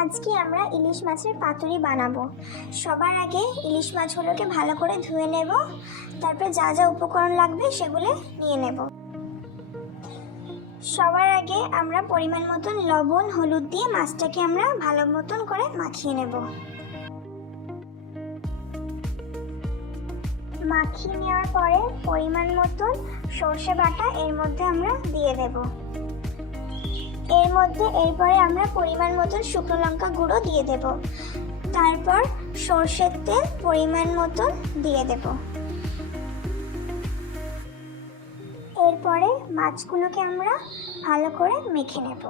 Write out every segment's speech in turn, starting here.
আজকে আমরা ইলিশ মাছের পাতুরি বানাবো। সবার আগে ইলিশ মাছগুলোকে ভালো করে ধুয়ে নেব, তারপরে যা যা উপকরণ লাগবে সেগুলো নিয়ে নেব। সবার আগে আমরা পরিমাণ মতন লবণ হলুদ দিয়ে মাছটাকে আমরা ভালো মতন করে মাখিয়ে নেব। মাখিয়ে নেওয়ার পরে পরিমাণ মতন সর্ষে বাটা এর মধ্যে আমরা দিয়ে দেব। এরপরে আমরা পরিমাণ মতন শুকনো লঙ্কা গুঁড়ো দিয়ে দেব। তারপর সর্ষের তেল পরিমাণ মতন দিয়ে দেব। এরপরে মাছগুলোকে আমরা ভালো করে মেখে নেব।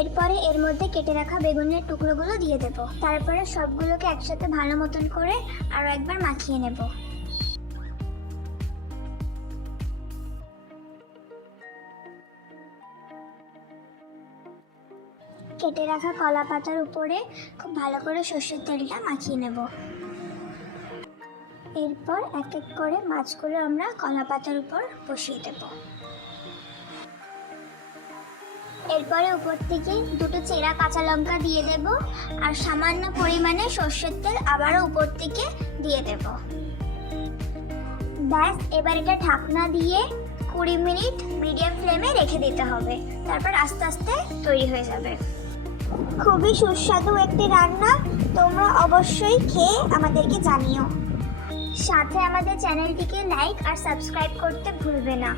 এরপরে এর মধ্যে কেটে রাখা বেগুনের টুকরোগুলো দিয়ে দেব। তারপরে সবগুলোকে একসাথে ভালো মতন করে আরো একবার মাখিয়ে নেব। কেটে রাখা কলা পাতার উপরে খুব ভালো করে সর্ষের তেলটা মাখিয়ে নেব। এরপর এক এক করে মাছগুলো আমরা কলা পাতার উপর বসিয়ে দেব। এরপরে উপর থেকে দুটো চেরা কাঁচা লঙ্কা দিয়ে দেব আর সামান্য পরিমাণে সর্ষের তেল আবারও উপর থেকে দিয়ে দেব। ব্যাস, এবার এটা ঢাকনা দিয়ে 20 মিনিট মিডিয়াম ফ্লেমে রেখে দিতে হবে। তারপর আস্তে আস্তে তৈরি হয়ে যাবে। খুবই সুস্বাদু একটি রান্না, তোমরা অবশ্যই খেয়ে আমাদেরকে জানিও। সাথে আমাদের চ্যানেলটিকে লাইক আর সাবস্ক্রাইব করতে ভুলবে না।